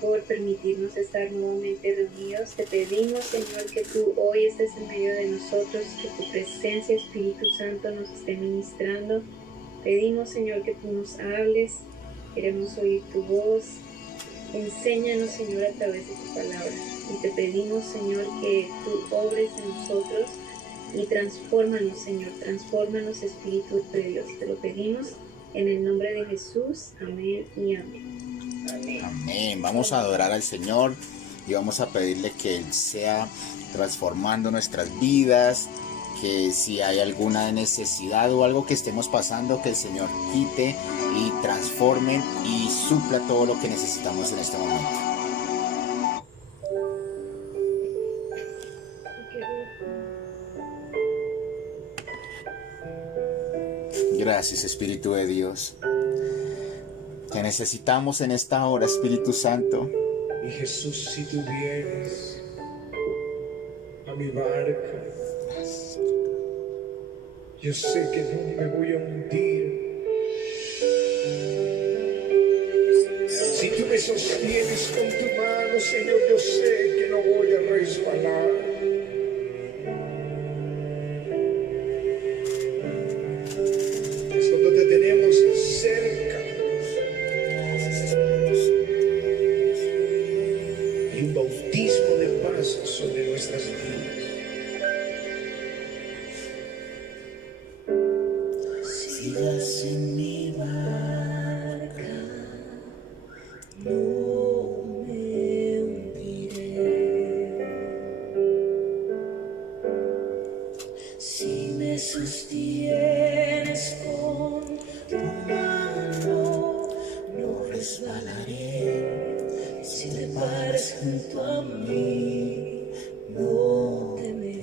por permitirnos estar nuevamente reunidos. Te pedimos, Señor, que tú hoy estés en medio de nosotros, que tu presencia, Espíritu Santo, nos esté ministrando. Pedimos, Señor, que tú nos hables. Queremos oír tu voz. Enséñanos, Señor, a través de tu palabra. Y te pedimos, Señor, que tú obres en nosotros y transfórmanos, Señor. Transfórmanos, Espíritu de Dios. Te lo pedimos en el nombre de Jesús. Amén y amén. Amén. Amén. Vamos a adorar al Señor y vamos a pedirle que Él sea transformando nuestras vidas, que si hay alguna necesidad o algo que estemos pasando, que el Señor quite y transforme y supla todo lo que necesitamos en este momento. Gracias, Espíritu de Dios. Te necesitamos en esta hora, Espíritu Santo. Y Jesús, si tú vienes a mi barca, yo sé que no me voy a hundir. Si tú me sostienes con tu mano, Señor, yo sé que no voy a resbalar. Es cuando te tenemos cerca. Y un bautismo de paz sobre nuestras vidas. Sigas en mi barca, no me hundiré. Si me sostienes con tu mano, no resbalaré. Si te paras junto a mí, no temeré.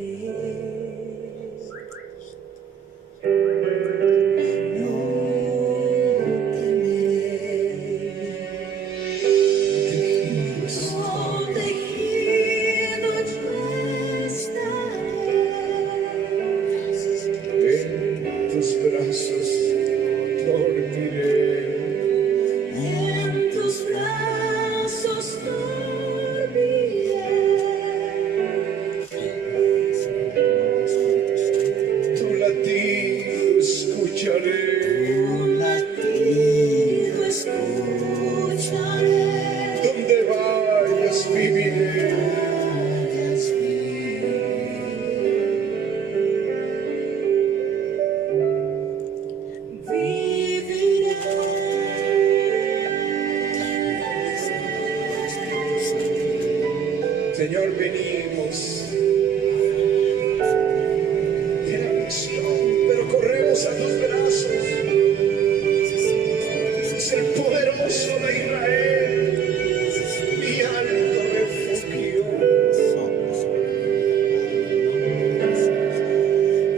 Señor, venimos en acción, pero corremos a tus brazos. Es el poderoso de Israel, mi alto refugio.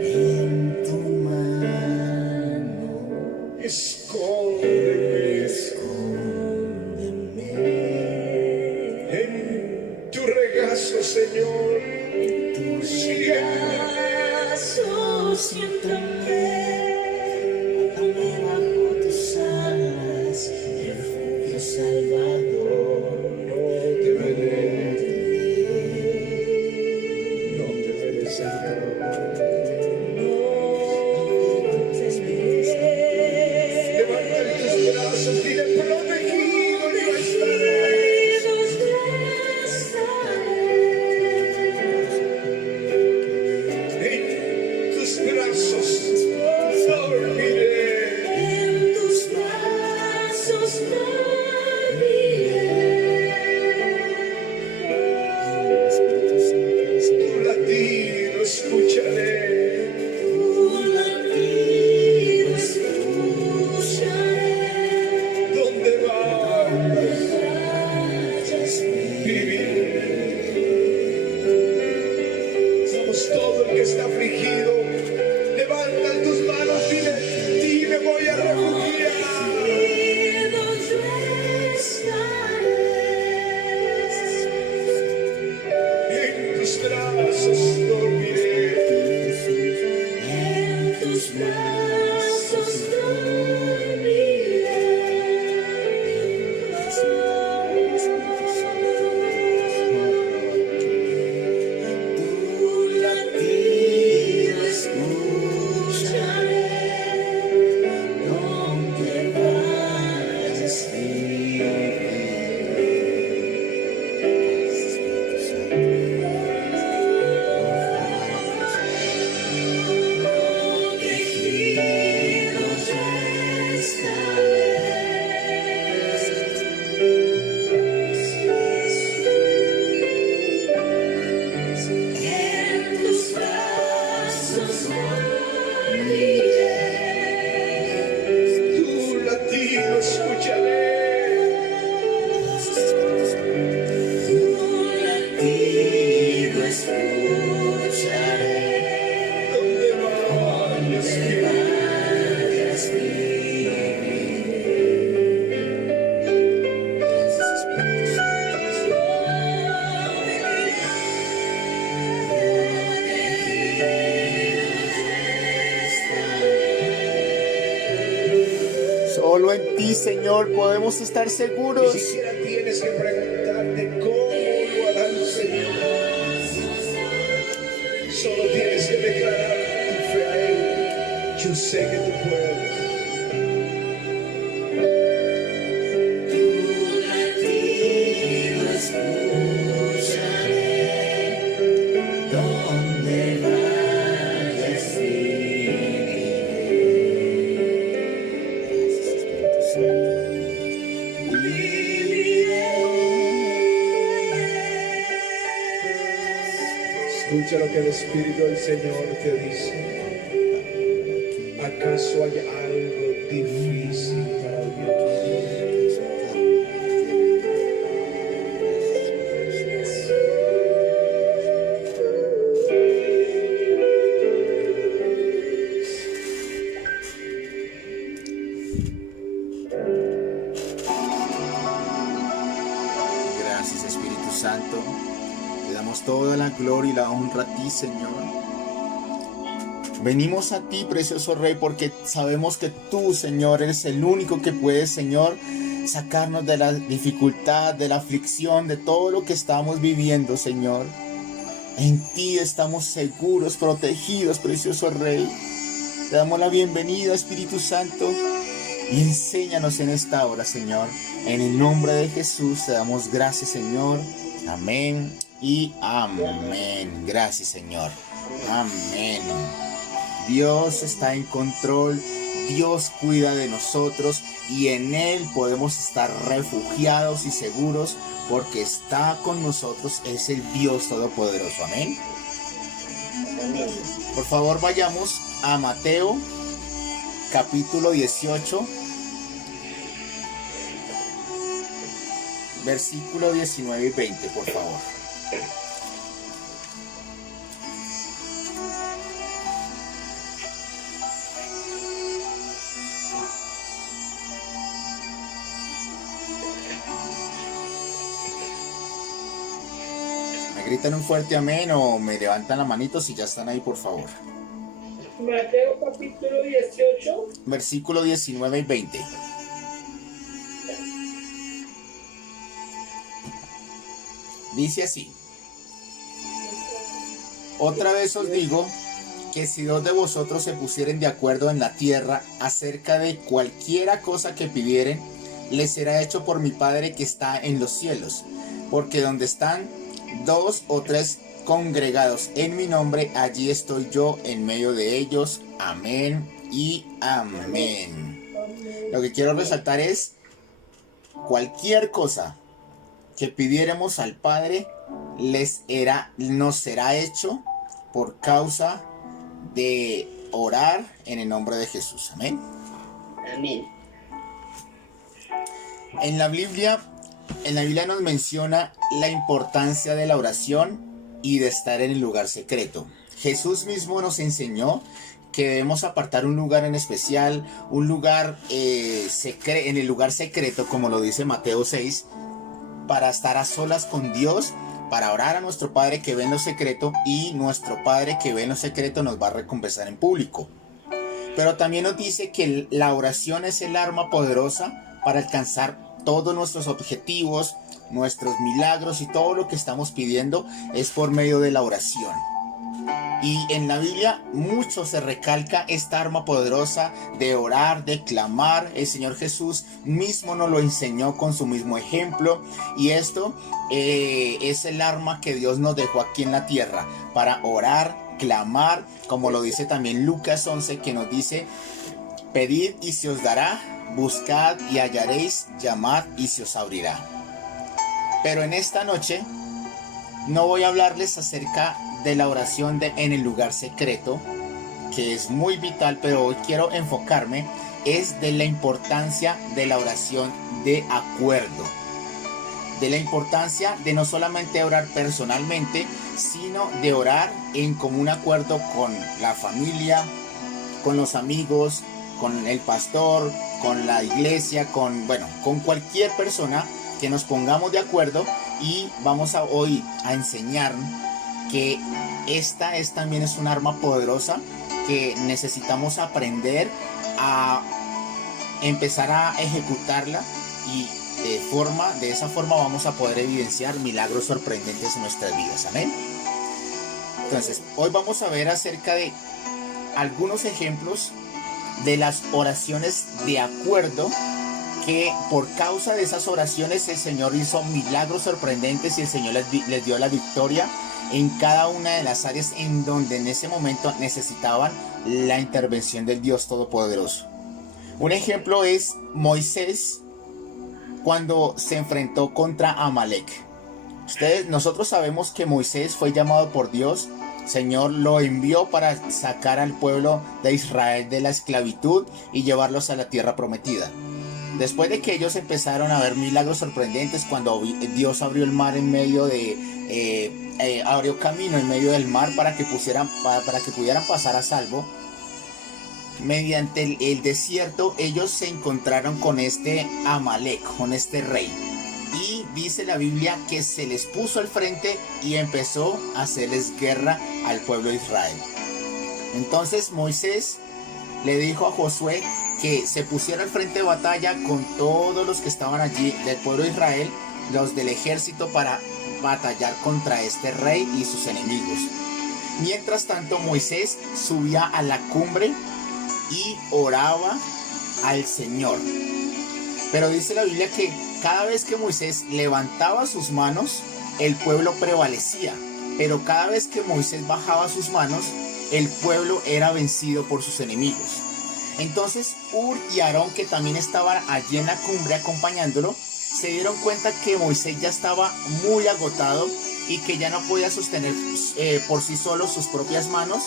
En tu mano Escóndeme, escóndeme. en tu regazo, Señor. En tus brazos siéntame, atame bajo tus alas, refugio ti, Señor, podemos estar Ni seguros. siquiera tienes que preguntarte cómo lo hará el Señor. Solo tienes que declarar tu fe a Él. Yo sé que tú puedes. Tu latido escucharé, donde vayas iré. Escucha lo que el Espíritu del Señor te dice. ¿Acaso hay algo difícil para Dios? Gracias, Espíritu Santo. Te damos toda la gloria y la honra a ti, Señor. Venimos a ti, precioso Rey, porque sabemos que tú, Señor, eres el único que puede, Señor, sacarnos de la dificultad, de la aflicción, de todo lo que estamos viviendo, Señor. En ti estamos seguros, protegidos, precioso Rey. Te damos la bienvenida, Espíritu Santo, y enséñanos en esta hora, Señor. En el nombre de Jesús te damos gracias, Señor. Amén y amén. Gracias, Señor. Amén. Dios está en control, Dios cuida de nosotros y en Él podemos estar refugiados y seguros porque está con nosotros, es el Dios Todopoderoso. Amén. Por favor, vayamos a Mateo, capítulo 18, versículo 19 y 20, por favor. Gritan un fuerte amén o me levantan la manito si ya están ahí, por favor. Mateo capítulo 18. Versículo 19 y 20. Dice así: otra vez os digo que si dos de vosotros se pusieren de acuerdo en la tierra acerca de cualquiera cosa que pidieren, les será hecho por mi Padre que está en los cielos. Porque donde están dos o tres congregados en mi nombre, allí estoy yo en medio de ellos. Amén y amén. Lo que quiero resaltar es: cualquier cosa que pidiéramos al Padre nos será hecho por causa de orar en el nombre de Jesús. Amén. Amén. En la Biblia nos menciona la importancia de la oración y de estar en el lugar secreto. Jesús mismo nos enseñó que debemos apartar un lugar en especial, un lugar en el lugar secreto, como lo dice Mateo 6, para estar a solas con Dios, para orar a nuestro Padre que ve en lo secreto, y nuestro Padre que ve en lo secreto nos va a recompensar en público. Pero también nos dice que la oración es el arma poderosa para alcanzar todos nuestros objetivos, nuestros milagros, y todo lo que estamos pidiendo es por medio de la oración. Y en la Biblia mucho se recalca esta arma poderosa de orar, de clamar. El Señor Jesús mismo nos lo enseñó con su mismo ejemplo, y esto es el arma que Dios nos dejó aquí en la tierra para orar, clamar, como lo dice también Lucas 11, que nos dice: pedid y se os dará, buscad y hallaréis, llamad y se os abrirá. Pero en esta noche no voy a hablarles acerca de la oración en el lugar secreto, que es muy vital, pero hoy quiero enfocarme es de la importancia de la oración de acuerdo, de la importancia de no solamente orar personalmente, sino de orar en común acuerdo con la familia, con los amigos, con el pastor, con la iglesia, con cualquier persona, que nos pongamos de acuerdo. Y vamos hoy a enseñar que esta también es un arma poderosa que necesitamos aprender a empezar a ejecutarla y de esa forma vamos a poder evidenciar milagros sorprendentes en nuestras vidas. Amén. Entonces, hoy vamos a ver acerca de algunos ejemplos de las oraciones de acuerdo, que por causa de esas oraciones el Señor hizo milagros sorprendentes y el Señor les dio la victoria en cada una de las áreas en donde en ese momento necesitaban la intervención del Dios Todopoderoso. Un ejemplo es Moisés cuando se enfrentó contra Amalek. Nosotros sabemos que Moisés fue llamado por Dios. Señor lo envió para sacar al pueblo de Israel de la esclavitud y llevarlos a la tierra prometida. Después de que ellos empezaron a ver milagros sorprendentes, cuando Dios abrió el mar en medio de abrió camino en medio del mar para que pudieran pasar a salvo, mediante el desierto ellos se encontraron con este Amalek, con este rey. Y dice la Biblia que se les puso al frente y empezó a hacerles guerra al pueblo de Israel. Entonces Moisés le dijo a Josué que se pusiera al frente de batalla con todos los que estaban allí del pueblo de Israel, los del ejército, para batallar contra este rey y sus enemigos. Mientras tanto, Moisés subía a la cumbre y oraba al Señor. Pero dice la Biblia que cada vez que Moisés levantaba sus manos, el pueblo prevalecía. Pero cada vez que Moisés bajaba sus manos, el pueblo era vencido por sus enemigos. Entonces Ur y Aarón, que también estaban allí en la cumbre acompañándolo, se dieron cuenta que Moisés ya estaba muy agotado y que ya no podía sostener por sí solo sus propias manos.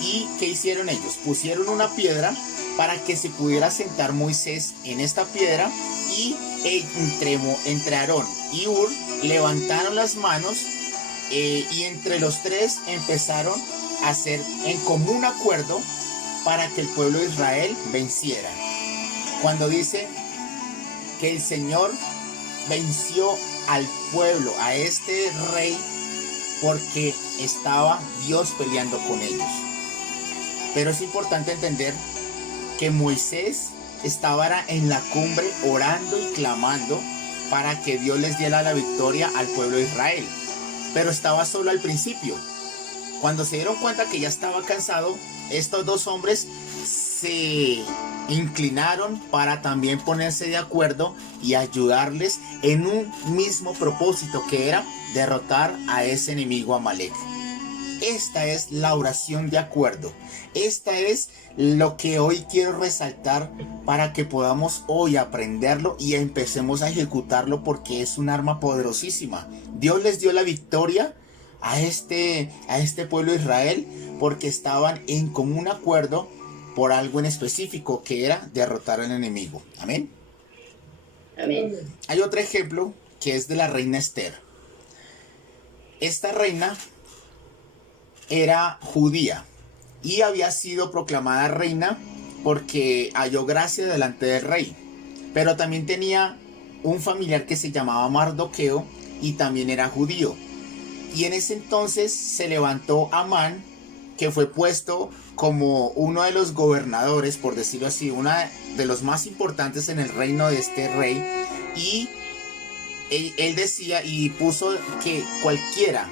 ¿Y qué hicieron ellos? Pusieron una piedra para que se pudiera sentar Moisés en esta piedra, y entre Aarón y Ur levantaron las manos y entre los tres empezaron a hacer en común acuerdo para que el pueblo de Israel venciera. Cuando dice que el Señor venció al pueblo, a este rey, porque estaba Dios peleando con ellos. Pero es importante entender que Moisés estaba en la cumbre orando y clamando para que Dios les diera la victoria al pueblo de Israel. Pero estaba solo al principio. Cuando se dieron cuenta que ya estaba cansado, estos dos hombres se inclinaron para también ponerse de acuerdo y ayudarles en un mismo propósito, que era derrotar a ese enemigo Amalek. Esta es la oración de acuerdo. Esta es lo que hoy quiero resaltar para que podamos hoy aprenderlo y empecemos a ejecutarlo, porque es un arma poderosísima. Dios les dio la victoria a este pueblo de Israel porque estaban en común acuerdo por algo en específico, que era derrotar al enemigo. Amén. Amén. Hay otro ejemplo que es de la reina Esther. Esta reina era judía y había sido proclamada reina porque halló gracia delante del rey, pero también tenía un familiar que se llamaba Mardoqueo y también era judío. Y en ese entonces se levantó Amán, que fue puesto como uno de los gobernadores, por decirlo así, uno de los más importantes en el reino de este rey. Y él decía y puso que cualquiera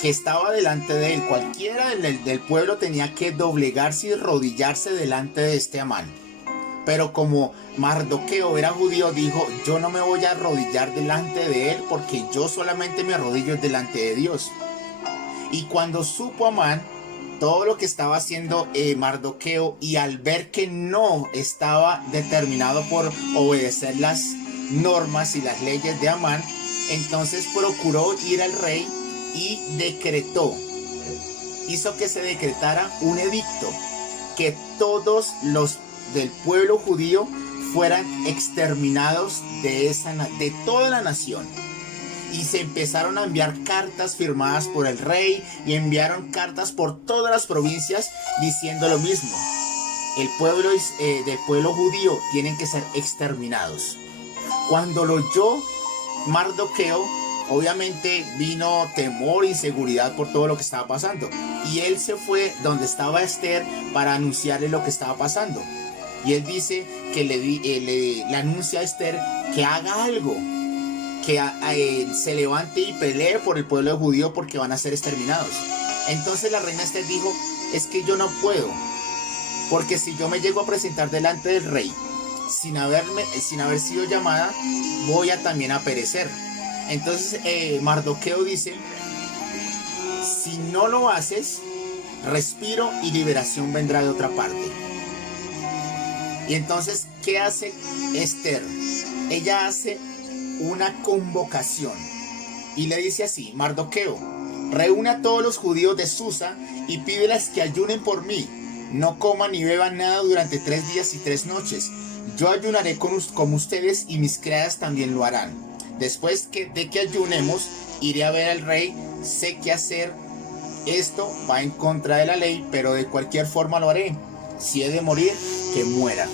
que estaba delante de él, cualquiera del pueblo, tenía que doblegarse y arrodillarse delante de este Amán. Pero como Mardoqueo era judío, dijo: yo no me voy a arrodillar delante de él, porque yo solamente me arrodillo delante de Dios. Y cuando supo Amán todo lo que estaba haciendo Mardoqueo, y al ver que no estaba determinado por obedecer las normas y las leyes de Amán, entonces procuró ir al rey y hizo que se decretara un edicto, que todos los del pueblo judío fueran exterminados de toda la nación. Y se empezaron a enviar cartas firmadas por el rey, y enviaron cartas por todas las provincias diciendo lo mismo: el pueblo del pueblo judío tienen que ser exterminados. Cuando lo oyó Mardoqueo, obviamente vino temor e inseguridad por todo lo que estaba pasando, y él se fue donde estaba Esther para anunciarle lo que estaba pasando. y él dice que le anuncia a Esther que haga algo, que se levante y pelee por el pueblo judío porque van a ser exterminados. Entonces la reina Esther dijo, es que yo no puedo, porque si yo me llego a presentar delante del rey sin haber sido llamada, voy a también a perecer. Entonces Mardoqueo dice, si no lo haces, respiro y liberación vendrá de otra parte. Y entonces, ¿qué hace Esther? Ella hace una convocación y le dice así, Mardoqueo, reúne a todos los judíos de Susa y pídeles que ayunen por mí. No coman ni beban nada durante 3 días y 3 noches. Yo ayunaré como ustedes y mis criadas también lo harán. Después de que ayunemos, iré a ver al rey. Sé qué hacer. Esto va en contra de la ley, pero de cualquier forma lo haré. Si he de morir, que muera.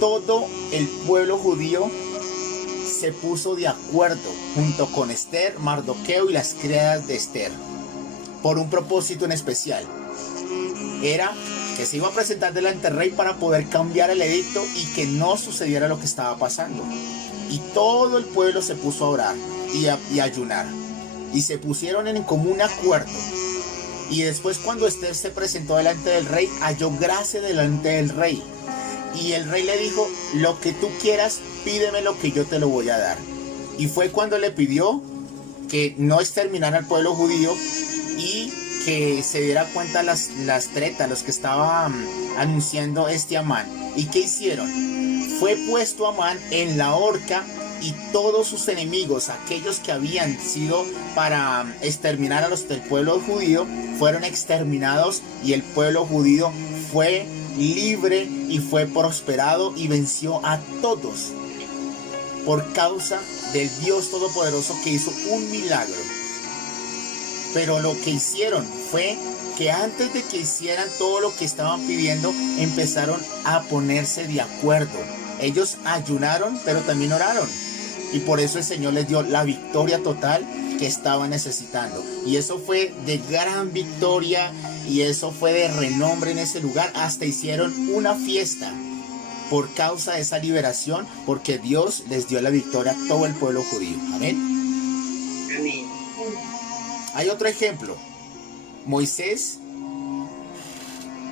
Todo el pueblo judío se puso de acuerdo junto con Esther, Mardoqueo y las criadas de Esther por un propósito en especial. Era que se iba a presentar delante del rey para poder cambiar el edicto y que no sucediera lo que estaba pasando. Y todo el pueblo se puso a orar y a ayunar. Y se pusieron en común acuerdo. Y después, cuando Esther se presentó delante del rey, halló gracia delante del rey. Y el rey le dijo, lo que tú quieras, pídeme lo que yo te lo voy a dar. Y fue cuando le pidió que no exterminara al pueblo judío y que se diera cuenta las tretas, los que estaban anunciando Amán. ¿Y qué hicieron? Fue puesto Amán en la horca y todos sus enemigos, aquellos que habían sido para exterminar a los del pueblo judío, fueron exterminados y el pueblo judío fue libre y fue prosperado y venció a todos por causa del Dios Todopoderoso que hizo un milagro. Pero lo que hicieron fue que antes de que hicieran todo lo que estaban pidiendo, empezaron a ponerse de acuerdo. Ellos ayunaron, pero también oraron. Y por eso el Señor les dio la victoria total que estaban necesitando. Y eso fue de gran victoria y eso fue de renombre en ese lugar. Hasta hicieron una fiesta por causa de esa liberación, porque Dios les dio la victoria a todo el pueblo judío. Amén. Amén. Hay otro ejemplo. Moisés,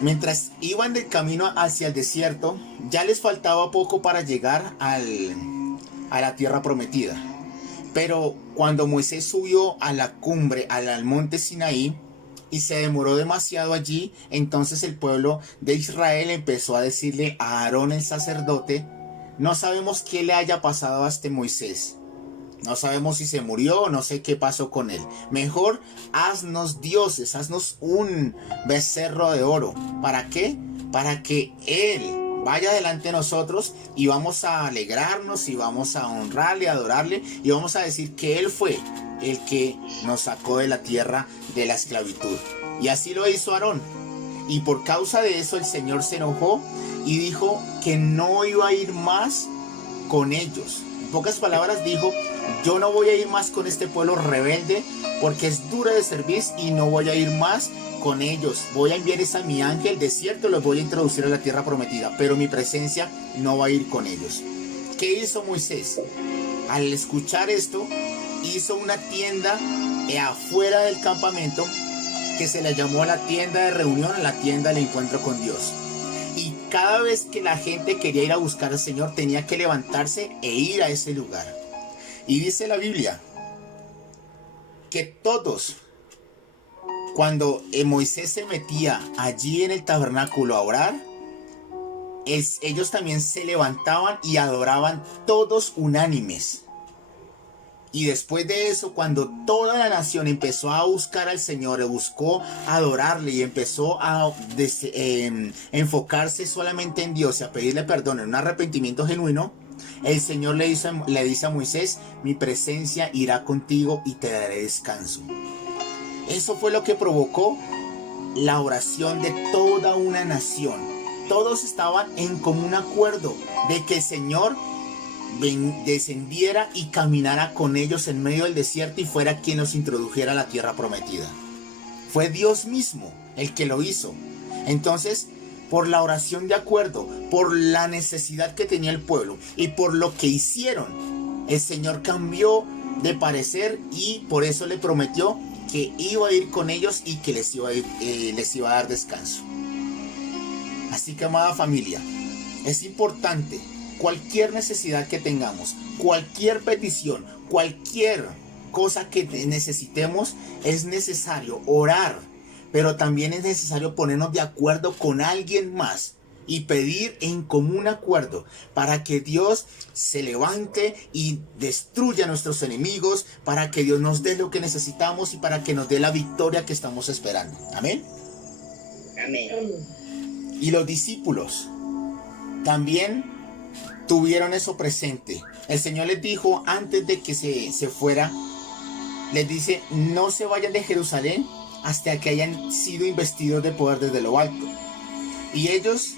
mientras iban del camino hacia el desierto, ya les faltaba poco para llegar a la tierra prometida. Pero cuando Moisés subió a la cumbre, al monte Sinaí, y se demoró demasiado allí, entonces el pueblo de Israel empezó a decirle a Aarón el sacerdote, no sabemos qué le haya pasado a este Moisés. No sabemos si se murió o no sé qué pasó con él. Mejor haznos dioses, haznos un becerro de oro. ¿Para qué? Para que él vaya delante de nosotros y vamos a alegrarnos y vamos a honrarle, a adorarle y vamos a decir que él fue el que nos sacó de la tierra de la esclavitud. Y así lo hizo Aarón. Y por causa de eso el Señor se enojó y dijo que no iba a ir más con ellos. En pocas palabras dijo, yo no voy a ir más con este pueblo rebelde porque es duro de servir y no voy a ir más con ellos. Voy a enviarles a mi ángel de cierto, los voy a introducir a la tierra prometida, pero mi presencia no va a ir con ellos. ¿Qué hizo Moisés? Al escuchar esto, hizo una tienda afuera del campamento que se le llamó la tienda de reunión, la tienda del encuentro con Dios. Y cada vez que la gente quería ir a buscar al Señor, tenía que levantarse e ir a ese lugar. Y dice la Biblia que todos, cuando Moisés se metía allí en el tabernáculo a orar, ellos también se levantaban y adoraban todos unánimes. Y después de eso, cuando toda la nación empezó a buscar al Señor, buscó adorarle y empezó a enfocarse solamente en Dios y a pedirle perdón en un arrepentimiento genuino, el Señor le dice a Moisés, mi presencia irá contigo y te daré descanso. Eso fue lo que provocó la oración de toda una nación. Todos estaban en común acuerdo de que el Señor descendiera y caminara con ellos en medio del desierto y fuera quien los introdujera a la tierra prometida. Fue Dios mismo el que lo hizo. Entonces, por la oración de acuerdo, por la necesidad que tenía el pueblo y por lo que hicieron, el Señor cambió de parecer y por eso le prometió que iba a ir con ellos y que les iba a dar descanso. Así que, amada familia, es importante, cualquier necesidad que tengamos, cualquier petición, cualquier cosa que necesitemos, es necesario orar, pero también es necesario ponernos de acuerdo con alguien más y pedir en común acuerdo para que Dios se levante y destruya a nuestros enemigos, para que Dios nos dé lo que necesitamos y para que nos dé la victoria que estamos esperando. Amén. Amén. Y los discípulos también tuvieron eso presente. El Señor les dijo antes de que se fuera, les dice: no se vayan de Jerusalén hasta que hayan sido investidos de poder desde lo alto. Y ellos,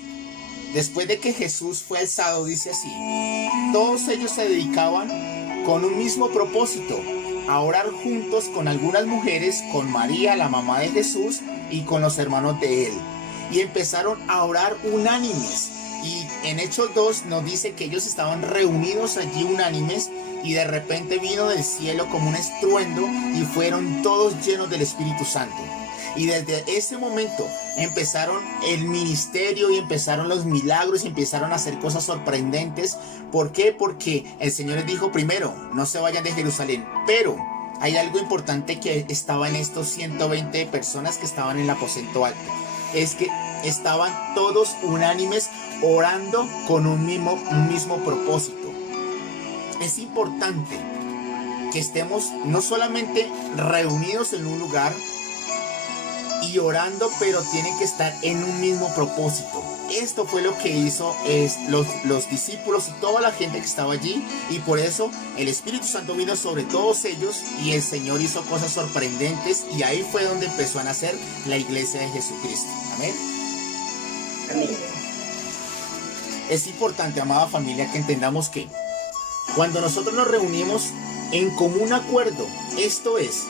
después de que Jesús fue alzado, dice así: todos ellos se dedicaban con un mismo propósito, a orar juntos con algunas mujeres, con María, la mamá de Jesús, y con los hermanos de él. Y empezaron a orar unánimes. Y en Hechos 2 nos dice que ellos estaban reunidos allí unánimes, y de repente vino del cielo como un estruendo y fueron todos llenos del Espíritu Santo. Y desde ese momento empezaron el ministerio y empezaron los milagros y empezaron a hacer cosas sorprendentes. ¿Por qué? Porque el Señor les dijo: primero, no se vayan de Jerusalén. Pero hay algo importante que estaba en estos 120 personas que estaban en el aposento alto. Es que estaban todos unánimes orando con un mismo propósito. Es importante que estemos no solamente reunidos en un lugar y orando, pero tienen que estar en un mismo propósito. Esto fue lo que hizo los discípulos y toda la gente que estaba allí, y por eso el Espíritu Santo vino sobre todos ellos y el Señor hizo cosas sorprendentes, y ahí fue donde empezó a nacer la iglesia de Jesucristo. Amén. Amén. Es importante, amada familia, que entendamos que cuando nosotros nos reunimos en común acuerdo, esto es,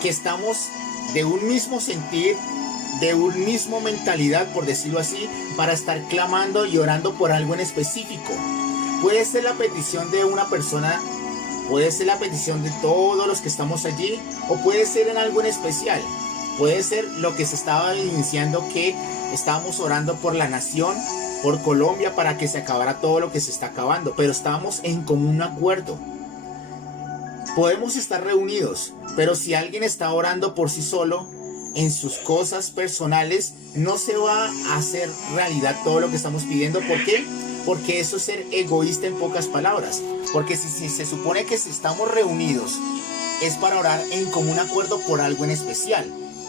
que estamos de un mismo sentir, de un mismo mentalidad, por decirlo así, para estar clamando y orando por algo en específico. Puede ser la petición de una persona, puede ser la petición de todos los que estamos allí, o puede ser en algo en especial. Puede ser lo que se estaba iniciando, que estábamos orando por la nación, por Colombia, para que se acabara todo lo que se está acabando, pero estábamos en común acuerdo. Podemos estar reunidos, pero si alguien está orando por sí solo, en sus cosas personales, no se va a hacer realidad todo lo que estamos pidiendo. ¿Por qué? Porque eso es ser egoísta, en pocas palabras. Porque si se supone que si estamos reunidos es para orar en común acuerdo por algo en especial,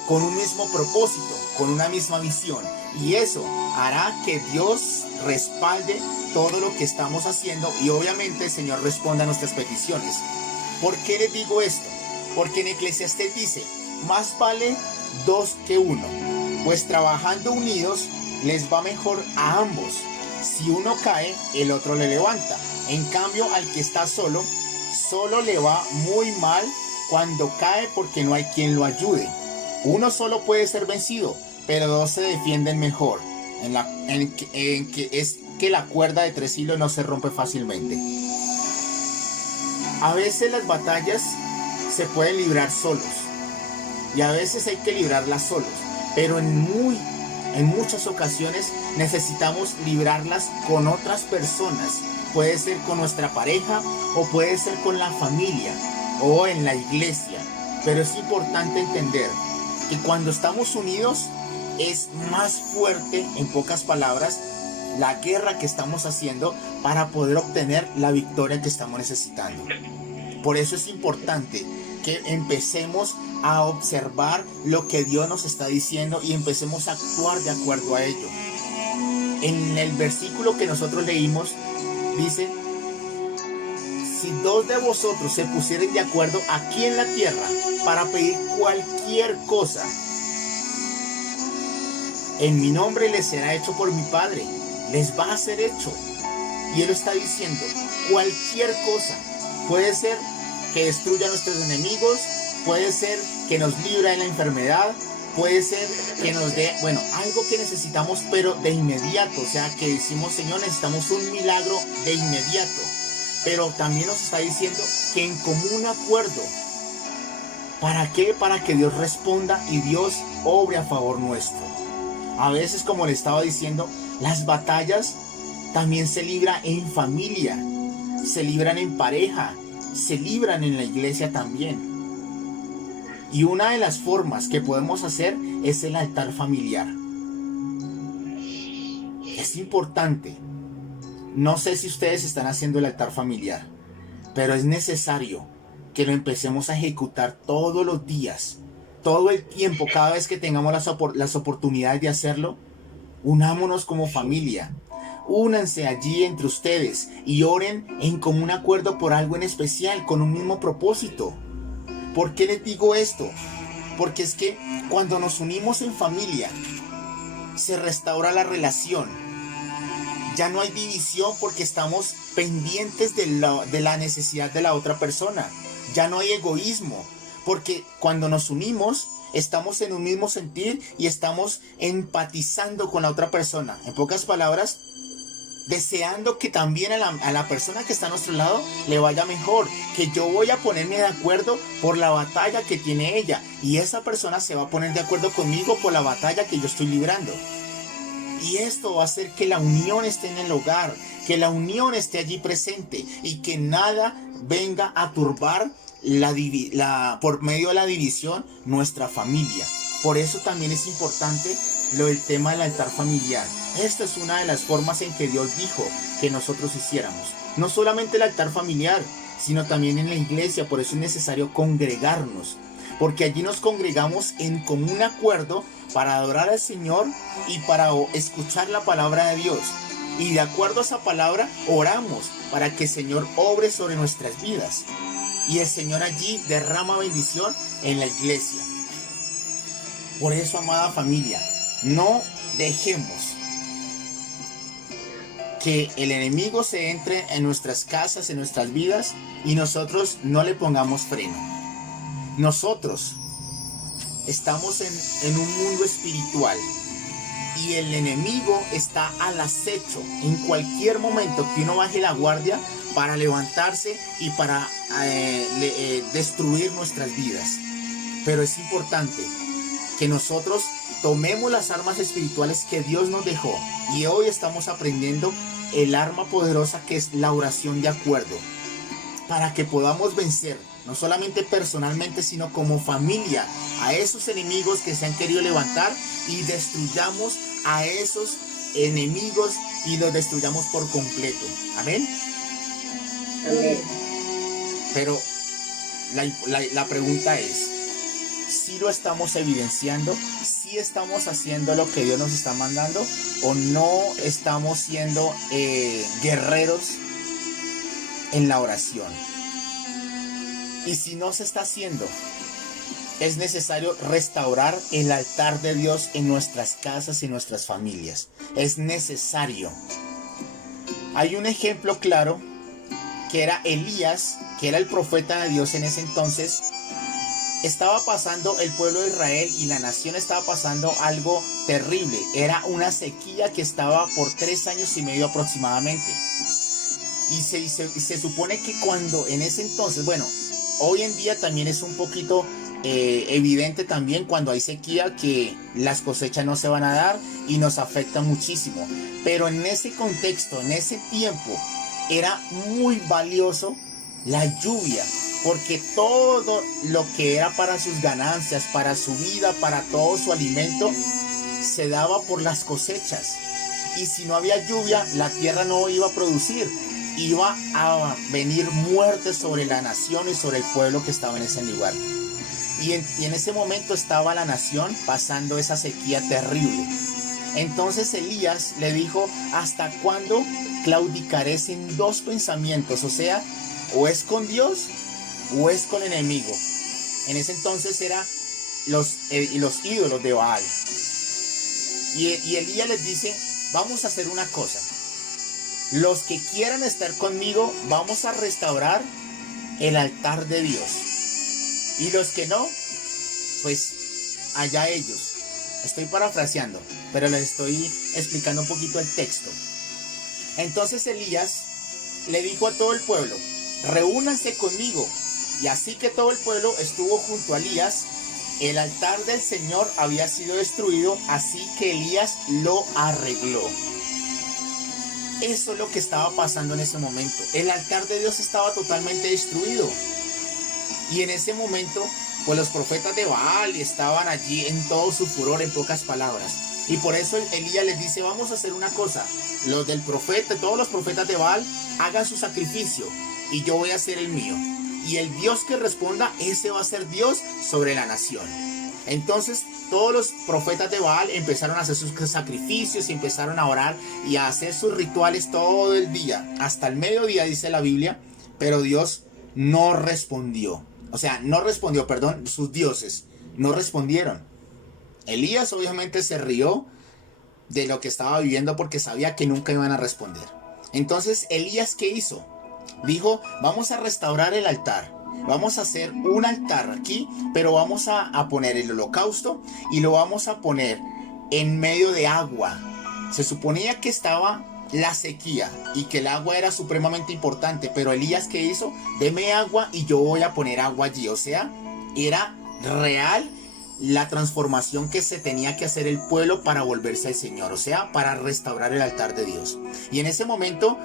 con un mismo propósito, con una misma visión, y eso hará que Dios respalde todo lo que estamos haciendo, y obviamente el Señor responda a nuestras peticiones. ¿Por qué les digo esto? Porque en Eclesiastés dice: más vale dos que uno, pues trabajando unidos les va mejor a ambos. Si uno cae, el otro le levanta. En cambio, al que está solo le va muy mal cuando cae, porque no hay quien lo ayude. Uno solo puede ser vencido, pero dos se defienden mejor. Es que la cuerda de 3 hilos no se rompe fácilmente. A veces las batallas se pueden librar solos, y a veces hay que librarlas solos, pero en muchas ocasiones necesitamos librarlas con otras personas. Puede ser con nuestra pareja, o puede ser con la familia, o en la iglesia. Pero es importante entender que cuando estamos unidos es más fuerte, en pocas palabras, la guerra que estamos haciendo para poder obtener la victoria que estamos necesitando. Por eso es importante que empecemos a observar lo que Dios nos está diciendo y empecemos a actuar de acuerdo a ello. En el versículo que nosotros leímos dice: si 2 de vosotros se pusieren de acuerdo aquí en la tierra para pedir cualquier cosa, en mi nombre les será hecho por mi Padre. Les va a ser hecho. Y Él está diciendo: cualquier cosa. Puede ser que destruya a nuestros enemigos, puede ser que nos libre de la enfermedad, puede ser que nos dé, bueno, algo que necesitamos, pero de inmediato. O sea, que decimos, Señor, necesitamos un milagro de inmediato. Pero también nos está diciendo que en común acuerdo. ¿Para qué? Para que Dios responda y Dios obre a favor nuestro. A veces, como le estaba diciendo, las batallas también se libran en familia, se libran en pareja, se libran en la iglesia también. Y una de las formas que podemos hacer es el altar familiar. Es importante. No sé si ustedes están haciendo el altar familiar, pero es necesario que lo empecemos a ejecutar todos los días, todo el tiempo, cada vez que tengamos las oportunidades de hacerlo. Unámonos como familia. Únanse allí entre ustedes y oren en común acuerdo por algo en especial, con un mismo propósito. ¿Por qué les digo esto? Porque es que cuando nos unimos en familia, se restaura la relación. Ya no hay división porque estamos pendientes de la necesidad de la otra persona. Ya no hay egoísmo, porque cuando nos unimos, estamos en un mismo sentir y estamos empatizando con la otra persona. En pocas palabras, deseando que también a la persona que está a nuestro lado le vaya mejor, que yo voy a ponerme de acuerdo por la batalla que tiene ella y esa persona se va a poner de acuerdo conmigo por la batalla que yo estoy librando. Y esto va a hacer que la unión esté en el hogar, que la unión esté allí presente y que nada venga a turbar por medio de la división nuestra familia. Por eso también es importante el tema del altar familiar. Esta es una de las formas en que Dios dijo que nosotros hiciéramos. No solamente el altar familiar, sino también en la iglesia. Por eso es necesario congregarnos, porque allí nos congregamos en común acuerdo para adorar al Señor y para escuchar la palabra de Dios. Y de acuerdo a esa palabra oramos para que el Señor obre sobre nuestras vidas. Y el Señor allí derrama bendición en la iglesia. Por eso, amada familia, no dejemos que el enemigo se entre en nuestras casas, en nuestras vidas, y nosotros no le pongamos freno. Nosotros estamos en un mundo espiritual y el enemigo está al acecho en cualquier momento que uno baje la guardia para levantarse y para destruir nuestras vidas. Pero es importante que nosotros tomemos las armas espirituales que Dios nos dejó, y hoy estamos aprendiendo el arma poderosa que es la oración de acuerdo, para que podamos vencer no solamente personalmente sino como familia a esos enemigos que se han querido levantar, y destruyamos a esos enemigos y los destruyamos por completo. Amén. Amén. Pero la pregunta es, ¿si lo estamos evidenciando? ¿Si estamos haciendo lo que Dios nos está mandando? ¿O no estamos siendo guerreros en la oración? Y si no se está haciendo, es necesario restaurar el altar de Dios en nuestras casas y nuestras familias. Es necesario. Hay un ejemplo claro, que era Elías, que era el profeta de Dios en ese entonces. Estaba pasando el pueblo de Israel y la nación estaba pasando algo terrible. Era una sequía que estaba por 3 años y medio aproximadamente. Y se supone que cuando en ese entonces, bueno, hoy en día también es un poquito evidente también cuando hay sequía que las cosechas no se van a dar y nos afecta muchísimo. Pero en ese contexto, en ese tiempo, era muy valioso la lluvia, porque todo lo que era para sus ganancias, para su vida, para todo su alimento, se daba por las cosechas. Y si no había lluvia, la tierra no iba a producir. Iba a venir muerte sobre la nación y sobre el pueblo que estaba en ese lugar. Y en ese momento estaba la nación pasando esa sequía terrible. Entonces Elías le dijo: ¿hasta cuándo claudicaréis en 2 pensamientos? O sea, o es con Dios o es con el enemigo. En ese entonces eran los ídolos de Baal. Y Elías les dice: vamos a hacer una cosa. Los que quieran estar conmigo, vamos a restaurar el altar de Dios. Y los que no, pues allá ellos. Estoy parafraseando, pero les estoy explicando un poquito el texto. Entonces Elías le dijo a todo el pueblo: reúnanse conmigo. Y así que todo el pueblo estuvo junto a Elías, el altar del Señor había sido destruido, así que Elías lo arregló. Eso es lo que estaba pasando en ese momento. El altar de Dios estaba totalmente destruido. Y en ese momento, pues los profetas de Baal estaban allí en todo su furor, en pocas palabras. Y por eso Elías les dice: vamos a hacer una cosa. Los del profeta, todos los profetas de Baal, hagan su sacrificio y yo voy a hacer el mío. Y el Dios que responda, ese va a ser Dios sobre la nación. Entonces todos los profetas de Baal empezaron a hacer sus sacrificios y empezaron a orar y a hacer sus rituales todo el día, hasta el mediodía, dice la Biblia. Pero Dios no respondió. O sea, no respondió, perdón, sus dioses no respondieron. Elías obviamente se rió de lo que estaba viviendo porque sabía que nunca iban a responder. Entonces Elías, ¿qué hizo? Dijo: vamos a restaurar el altar, vamos a hacer un altar aquí, pero vamos a poner el holocausto y lo vamos a poner en medio de agua. Se suponía que estaba la sequía y que el agua era supremamente importante, pero Elías, ¿qué hizo? Deme agua y yo voy a poner agua allí. O sea, era real la transformación que se tenía que hacer el pueblo para volverse al Señor, o sea, para restaurar el altar de Dios. Y en ese momento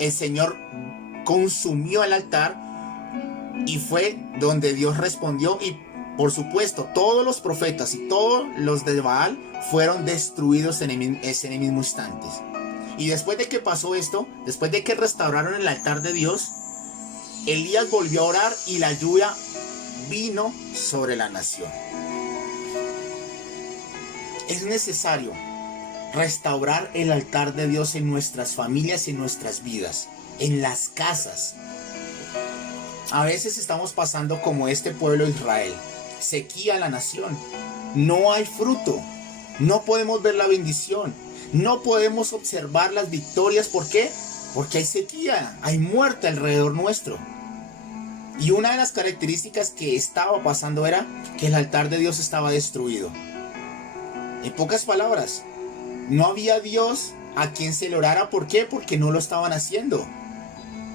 el Señor consumió el altar y fue donde Dios respondió. Y por supuesto todos los profetas y todos los de Baal fueron destruidos en ese mismo instante. Y después de que pasó esto, después de que restauraron el altar de Dios, Elías volvió a orar y la lluvia vino sobre la nación. Es necesario restaurar el altar de Dios en nuestras familias y en nuestras vidas, en las casas. A veces estamos pasando como este pueblo de Israel: sequía en la nación, no hay fruto, no podemos ver la bendición, no podemos observar las victorias. ¿Por qué? Porque hay sequía, hay muerte alrededor nuestro. Y una de las características que estaba pasando era que el altar de Dios estaba destruido. En pocas palabras, no había Dios a quien se le orara. ¿Por qué? Porque no lo estaban haciendo.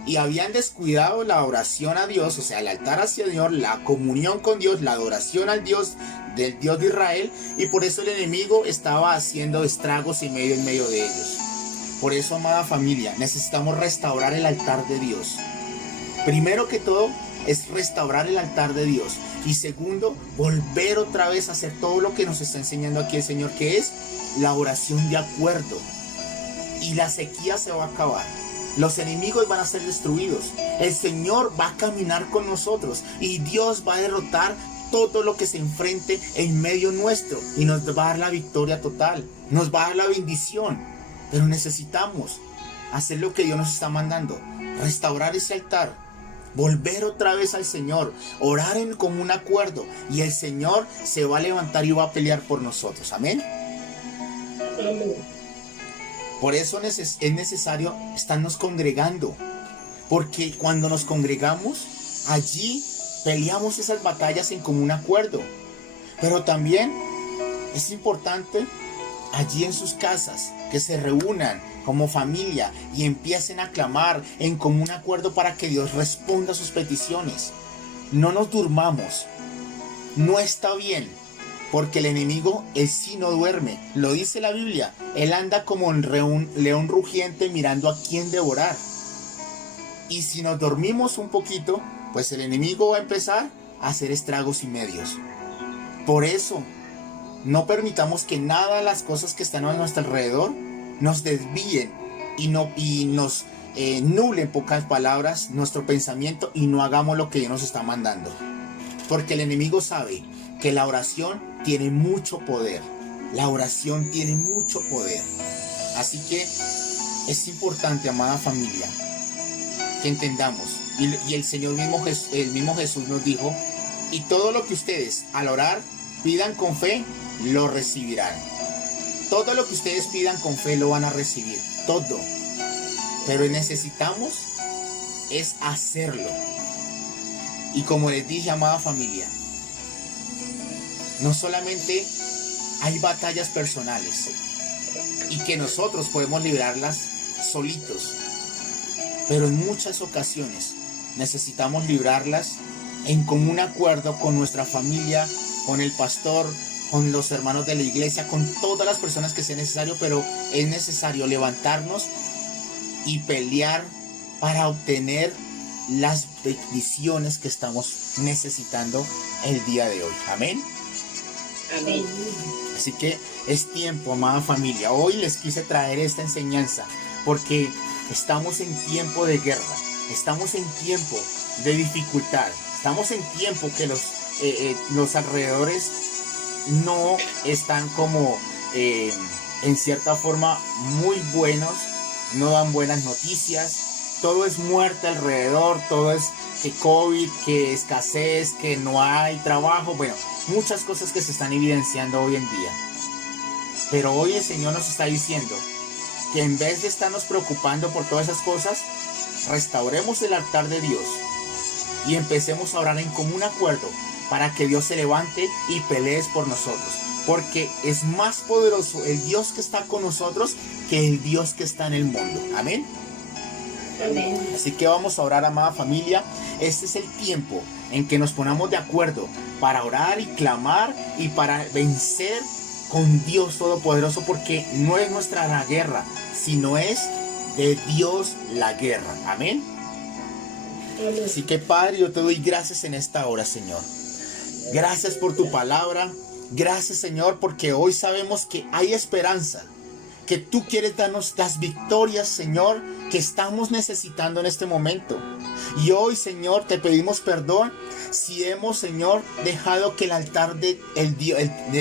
Y habían descuidado la oración a Dios, o sea, el altar hacia Dios, la comunión con Dios, la adoración al Dios, del Dios de Israel. Y por eso el enemigo estaba haciendo estragos en medio de ellos. Por eso, amada familia, necesitamos restaurar el altar de Dios. Primero que todo es restaurar el altar de Dios. Y segundo, volver otra vez a hacer todo lo que nos está enseñando aquí el Señor, que es la oración de acuerdo. Y la sequía se va a acabar. Los enemigos van a ser destruidos. El Señor va a caminar con nosotros. Y Dios va a derrotar todo lo que se enfrente en medio nuestro. Y nos va a dar la victoria total. Nos va a dar la bendición. Pero necesitamos hacer lo que Dios nos está mandando. Restaurar ese altar. Volver otra vez al Señor, orar en común acuerdo, y el Señor se va a levantar y va a pelear por nosotros. Amén. Amén. Por eso es necesario estarnos congregando, porque cuando nos congregamos, allí peleamos esas batallas en común acuerdo. Pero también es importante allí en sus casas que se reúnan como familia y empiecen a clamar en común acuerdo para que Dios responda a sus peticiones. No nos durmamos. No está bien, porque el enemigo, él sí no duerme. Lo dice la Biblia. Él anda como un león rugiente mirando a quién devorar. Y si nos dormimos un poquito, pues el enemigo va a empezar a hacer estragos y medios. Por eso, no permitamos que nada de las cosas que están a nuestro alrededor nos desvíen y nos nulen, en pocas palabras, nuestro pensamiento, y no hagamos lo que Dios nos está mandando. Porque el enemigo sabe que la oración tiene mucho poder. La oración tiene mucho poder. Así que es importante, amada familia, que entendamos. Y el Señor mismo, el mismo Jesús nos dijo: y todo lo que ustedes al orar pidan con fe, lo recibirán. Todo lo que ustedes pidan con fe lo van a recibir. Todo. Pero necesitamos es hacerlo. Y como les dije, amada familia, no solamente hay batallas personales y que nosotros podemos librarlas solitos, pero en muchas ocasiones necesitamos librarlas en común acuerdo con nuestra familia, con el pastor, con los hermanos de la iglesia, con todas las personas que sea necesario, pero es necesario levantarnos y pelear para obtener las bendiciones que estamos necesitando el día de hoy. Amén. Amén. Así que es tiempo, amada familia. Hoy les quise traer esta enseñanza porque estamos en tiempo de guerra, estamos en tiempo de dificultad, estamos en tiempo que los alrededores no están como en cierta forma muy buenos, no dan buenas noticias, todo es muerte alrededor, todo es que COVID, que escasez, que no hay trabajo, bueno, muchas cosas que se están evidenciando hoy en día. Pero hoy el Señor nos está diciendo que en vez de estarnos preocupando por todas esas cosas, restauremos el altar de Dios y empecemos a orar en común acuerdo para que Dios se levante y pelees por nosotros, porque es más poderoso el Dios que está con nosotros que el Dios que está en el mundo. Amén. Amén. Así que vamos a orar, amada familia. Este es el tiempo en que nos ponamos de acuerdo para orar y clamar y para vencer con Dios Todopoderoso, porque no es nuestra la guerra, sino es de Dios la guerra. Amén. Amén. Así que, Padre, yo te doy gracias en esta hora, Señor. Gracias por tu palabra. Gracias, Señor, porque hoy sabemos que hay esperanza, que tú quieres darnos las victorias, Señor, que estamos necesitando en este momento. Y hoy, Señor, te pedimos perdón si hemos, Señor, dejado que el altar de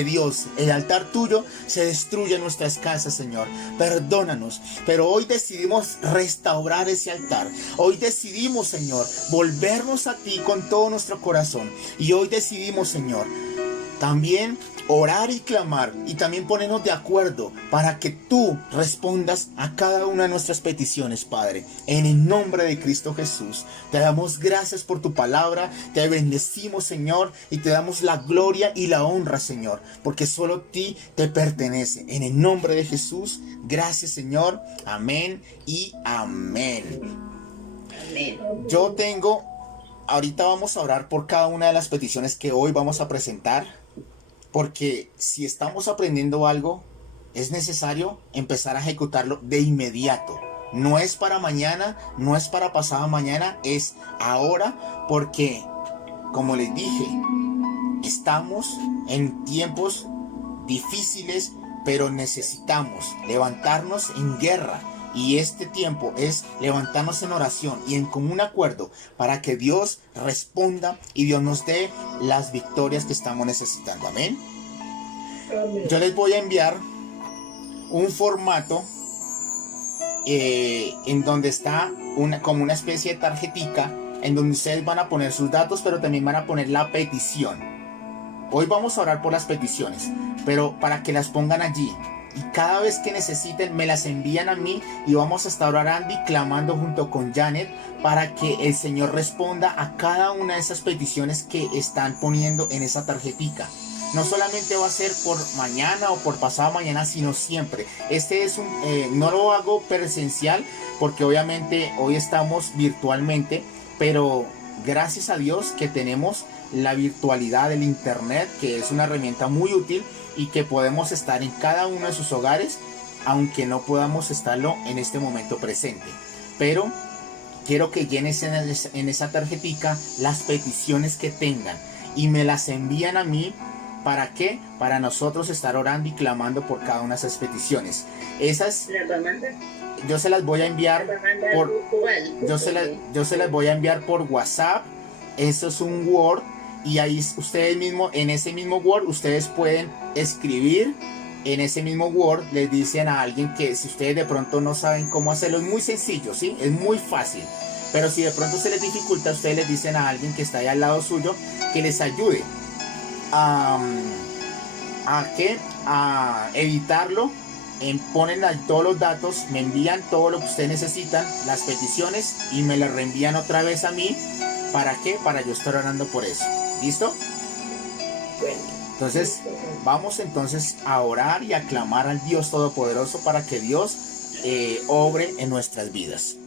Dios, el altar tuyo, se destruya en nuestras casas, Señor. Perdónanos, pero hoy decidimos restaurar ese altar. Hoy decidimos, Señor, volvernos a ti con todo nuestro corazón. Y hoy decidimos, Señor, también orar y clamar y también ponernos de acuerdo para que tú respondas a cada una de nuestras peticiones, Padre. En el nombre de Cristo Jesús, te damos gracias por tu palabra, te bendecimos, Señor, y te damos la gloria y la honra, Señor, porque solo a ti te pertenece. En el nombre de Jesús, gracias, Señor. Amén y amén. Amén. Ahorita vamos a orar por cada una de las peticiones que hoy vamos a presentar. Porque si estamos aprendiendo algo, es necesario empezar a ejecutarlo de inmediato. No es para mañana, no es para pasado mañana, es ahora, porque, como les dije, estamos en tiempos difíciles, pero necesitamos levantarnos en guerra. Y este tiempo es levantarnos en oración y en común acuerdo para que Dios responda y Dios nos dé las victorias que estamos necesitando. Amén. Amén. Yo les voy a enviar un formato en donde está como una especie de tarjetica en donde ustedes van a poner sus datos, pero también van a poner la petición. Hoy vamos a orar por las peticiones, pero para que las pongan allí. Y cada vez que necesiten me las envían a mí y vamos a estar orando y clamando junto con Janet para que el Señor responda a cada una de esas peticiones que están poniendo en esa tarjetica. No solamente va a ser por mañana o por pasado mañana, sino siempre. No lo hago presencial porque obviamente hoy estamos virtualmente, pero gracias a Dios que tenemos la virtualidad del internet, que es una herramienta muy útil y que podemos estar en cada uno de sus hogares, aunque no podamos estarlo en este momento presente. Pero quiero que llenes en esa tarjetica las peticiones que tengan y me las envían a mí. ¿Para qué? Para nosotros estar orando y clamando por cada una de esas peticiones. Esas ¿Las va a mandar? yo se las voy a enviar ¿Las va a mandar por cuál? yo se las voy a enviar por WhatsApp. Eso es un Word. Y ahí ustedes mismos, en ese mismo Word, ustedes pueden escribir en ese mismo Word. Les dicen a alguien que si ustedes de pronto no saben cómo hacerlo, es muy sencillo, ¿sí? Es muy fácil. Pero si de pronto se les dificulta, ustedes les dicen a alguien que está ahí al lado suyo que les ayude a editarlo. Ponen ahí todos los datos, me envían todo lo que ustedes necesitan, las peticiones, y me las reenvían otra vez a mí. ¿Para qué? Para yo estar orando por eso. ¿Listo? Bueno. Entonces, vamos entonces a orar y a clamar al Dios Todopoderoso para que Dios obre en nuestras vidas.